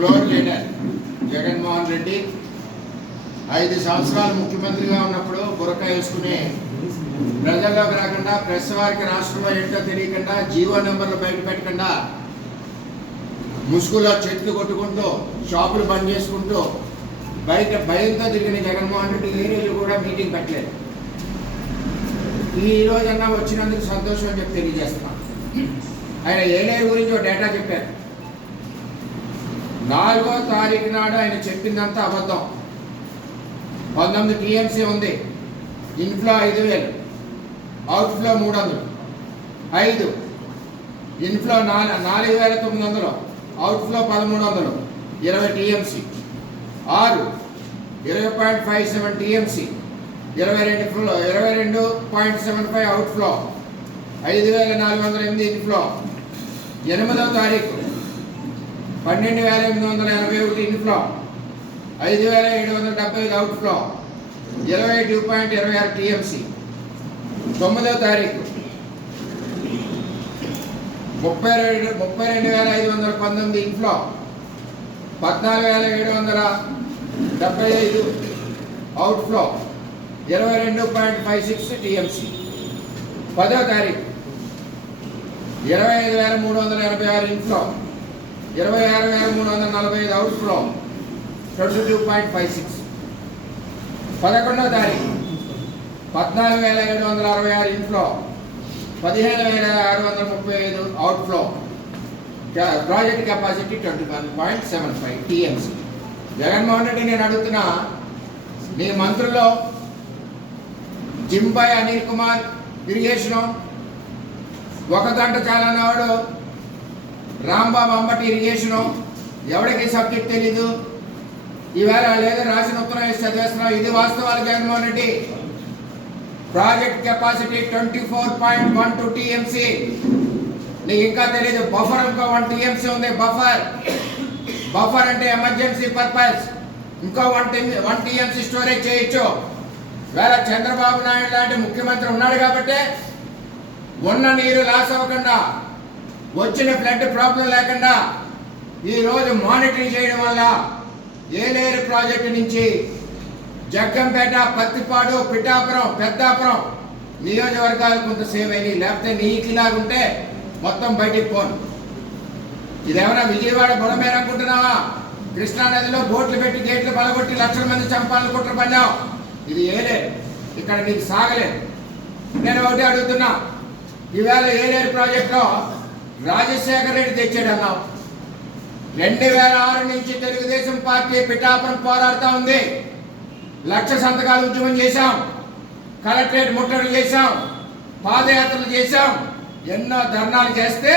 Floor leader Jaganmohan Reddy 5 సంవత్సరాలు ముఖ్యమంత్రిగా ఉన్నప్పుడు బురక వేసుకుని ప్రజల్లోకి రాకుండా ప్రెస్ వారికి రాష్ట్రంలో ఏంటో తెలియకుండా జీవో నెంబర్లు బయట పెట్టకుండా ముసుగులో చెట్లు కొట్టుకుంటూ షాపులు బంద్ చేసుకుంటూ బయట భయంతో తిరిగిన జగన్మోహన్ రెడ్డి ఏ రోజు కూడా మీటింగ్ పెట్టలేదు. ఈ రోజన్నా వచ్చినందుకు సంతోషం అని చెప్పి తెలియజేస్తున్నాం. ఆయన ఏలేరు గురించి ఒక డేటా చెప్పారు. 4వ తారీఖు నాడు ఆయన చెప్పిందంతా అబద్ధం. 19 టీఎంసీ ఉంది. Inflow 5,000, outflow 300. 5 inflow 4,900, outflow 1,300, 20 TMC. 6 20.57 TMC, 22.75 outflow, 5,408 inflow. 8వ తారీఖు 12,881 ఇన్ఫ్లో, 5,775 అవుట్ఫ్లో, 22.26 టీఎంసీ. 9వ తారీఖు 32,519 ఇన్ఫ్లో, 14,775 అవుట్ఫ్లో, 22.56 టీఎంసీ. 10వ తారీఖు 25,386 ఇన్ఫ్లో, 26,345 అవుట్ఫ్లో, 22.56. 11వ తారీఖు 14,766 inflow, 15,635 outflow, project capacity 21.75 TMC. Jaganmohan Reddy, నేను అడుగుతున్నా, నీ మంత్రుల్లో జింబాయ్ అనిల్ కుమార్ ఇరిగేషను, 1 గంట చాలన్నవాడు రాంబాబు అంబటి ఇరిగేషను, ఎవరికి సబ్జెక్ట్ తెలీదు. ఈవేళ లేదా రాసిన ఉత్తరం వేసి చదివేస్తున్నావు. ఇది వాస్తవాలు Jaganmohan Reddy. Project capacity 24.12 TMC. నీకు ఇంకా తెలీదు. బఫర్ ఇంకో 1 టీఎంసీ ఉంది. బఫర్ అంటే ఎమర్జెన్సీ పర్పస్. ఇంకో 1 టీఎంసీ స్టోరేజ్ చేయొచ్చు. వేళ చంద్రబాబు నాయుడు లాంటి ముఖ్యమంత్రి ఉన్నాడు కాబట్టి ఉన్న నీరు లాస్ అవ్వకుండా, వచ్చిన ఫ్లడ్ ప్రాబ్లం లేకుండా ఈరోజు మానిటరింగ్ చేయడం వల్ల ఏలేరు ప్రాజెక్టు నుంచి జగ్గంపేట, పత్తిపాడు, పిఠాపురం, పెద్దాపురం నియోజకవర్గాలు కొంత సేవ్ అయినాయి. లేకపోతే నీటిలాగుంటే మొత్తం బయటికి పోను. ఇదేమైనా విజయవాడ బుడమేర అనుకుంటున్నావా? కృష్ణానదిలో బోట్లు పెట్టి గేట్లు పలగొట్టి లక్షల మంది చంపాలని కుట్ర పన్నావు. ఇది ఏలేరు. ఇక్కడ నీకు సాగలేదు. నేను ఒకటి అడుగుతున్నా, ఈవేళ ఏలేరు ప్రాజెక్టులో రాజశేఖర రెడ్డి తెచ్చాడు అన్నావు. 2006 నుంచి తెలుగుదేశం పార్టీ పిఠాపురం పోరాడుతూ ఉంది. 1,00,000 సంతకాలు ఉద్యమం చేశాం, కలెక్టరేట్ ముట్టడి చేశాం, పాదయాత్రలు చేశాం, ఎన్నో ధర్నాలు చేస్తే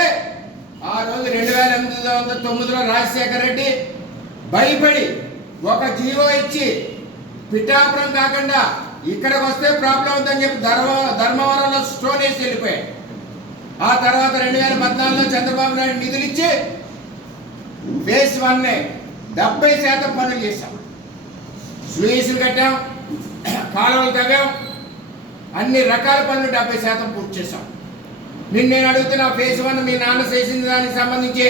ఆ రోజు 2009లో రాజశేఖర రెడ్డి భయపడి ఒక జీవో ఇచ్చి పిఠాపురం కాకుండా ఇక్కడికి వస్తే ప్రాబ్లం అవుతుందని చెప్పి ధర్మవరంలో స్టోన్ వేసి వెళ్ళిపోయాడు. ఆ తర్వాత 2014లో చంద్రబాబు నాయుడు నిధులు ఇచ్చి ఫేజ్ 1 70% పనులు చేశాం. స్లూయిసులు కట్టాం, కాలువలు తవ్వాం, అన్ని రకాల పనులు 70% పూర్తి చేశాం. నేను అడుగుతున్నా, ఫేజ్ 1 మీ నాన్న చేసిన దానికి సంబంధించి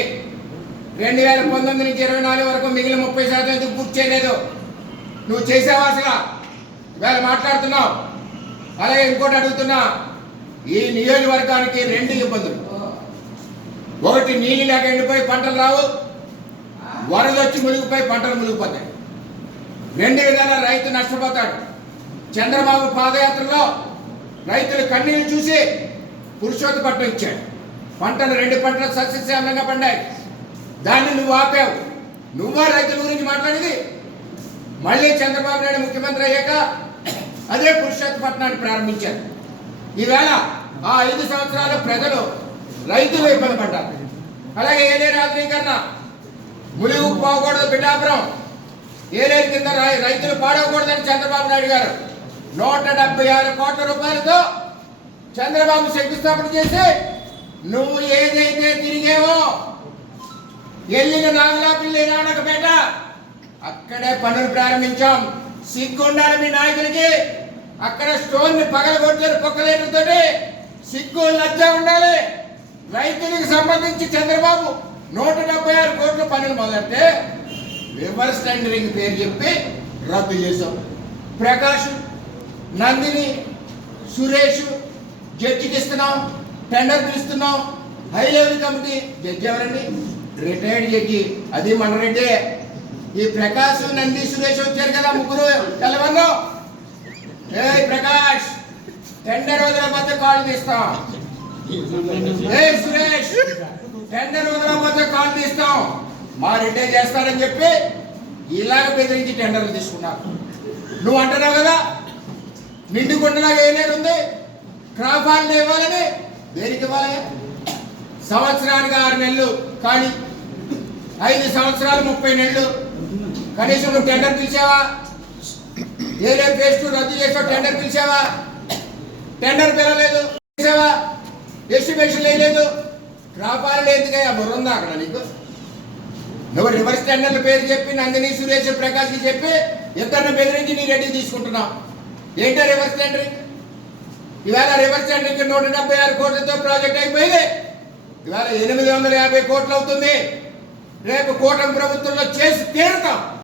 2019 నుంచి 24 వరకు మిగిలిన 30% ఎందుకు పూర్తి చేయలేదు? నువ్వు చేసావా అసలు? ఇవాళ మాట్లాడుతున్నావు. అలాగే ఇంకోటి అడుగుతున్నా, ఈ నియోజకవర్గానికి 2 ఇబ్బందులు. ఒకటి, నీళ్ళు లేక ఎండిపోయి పంటలు రావు, వరద వచ్చి మునిగిపోయి పంటలు మునిగిపోతాయి. 2 విధాలా రైతు నష్టపోతాడు. చంద్రబాబు పాదయాత్రలో రైతుల కన్నీళ్లు చూసి పురుషోత్తపట్నం ఇచ్చాడు. పంటలు 2 పంటలు సస్యశ్యామలంగా పండాయి. దాన్ని నువ్వు ఆపావు. నువ్వా రైతుల గురించి మాట్లాడేది? మళ్ళీ చంద్రబాబు నాయుడు ముఖ్యమంత్రి అయ్యాక అదే పురుషోత్తపట్నాన్ని ప్రారంభించారు. ఈవేళ ఆ 5 సంవత్సరాలు ప్రజలు, రైతులు ఇబ్బంది పడ్డారు. అలాగే ఏలేరు ఆధునీకరణ, ములుగు పోకూడదు, పిఠాపురం ఏలేరు కింద రైతులు పాడవకూడదని చంద్రబాబు నాయుడు గారు 176 కోట్ల రూపాయలతో చంద్రబాబు శంకుస్థాపన చేసి నువ్వు ఏదైతే తిరిగేవో ఎల్లిన నాగలాపిల్లి నానకపేట అక్కడే పనులు ప్రారంభించాం. సిగ్గుండాలి మీ నాయకులకి. అక్కడ స్టోన్ ని పగలగొట్టారు పొక్కలేరుతోటి. సిగ్గు లజ్జ ఉండాలి. రైతులకు సంబంధించి చంద్రబాబు 176 కోట్ల పనులు మొదలెడితే రివర్స్ టెండరింగ్ పేరు చెప్పి రద్దు చేశాం. ప్రకాష్, నందిని, సురేష్ జడ్జికి ఇస్తున్నాం, టెండర్ పిలుస్తున్నాం. హై లెవెల్ కమిటీ జడ్జి ఎవరండి? రిటైర్డ్ జడ్జి, అది మన రెడ్డి. ఈ ప్రకాష్, నంది, సురేష్ వచ్చారు కదా ముగ్గురు తెలవను. ఏ ప్రకాష్, టెండర్ వదలకపోతే కాళ్ళు తీస్తాం. ఏ సురేష్, టెండర్ వదలకపోతే కాళ్ళు తీస్తాం. మా రెడ్డే చేస్తాడని చెప్పి ఇలాగ బెదిరించి టెండర్లు తీసుకున్నారు. నువ్వు అంటున్నావు కదా నిండు కొండలాగా ఏనేది ఉంది, క్రాప్ హాలిడే ఇవ్వాలని. దేనికి ఇవ్వాలి? సంవత్సరానికి 6 నెలలు కానీ 5 సంవత్సరాలు 30 నెలలు. కనీసం నువ్వు టెండర్ పిలిచావా? ఏలే పేస్ట్ రద్దు చేసావు, టెండర్ పిలిచావా? టెండర్ పిలవలేదు, పిలిచావా? ఎస్టిమేషన్ వేయలేదు. క్రాప్ హాలిడే ఎందుకయ్యా? బుర్రుందా అక్కడ నీకు? నువ్వు రివర్స్ టెండర్ల పేరు చెప్పి నందిని, సురేష్, ప్రకాష్కి చెప్పి ఇద్దరిని బెదిరించి నీ రెడ్డి తీసుకుంటున్నావు. ఏంటో రివర్స్ టెండరింగ్? ఇవాళ రివర్స్ టెండరింగ్ 176 కోట్లతో ప్రాజెక్ట్ అయిపోయింది. ఇవాళ 850 కోట్లు అవుతుంది. రేపు కూటమి ప్రభుత్వంలో చేసి తీరుతాం.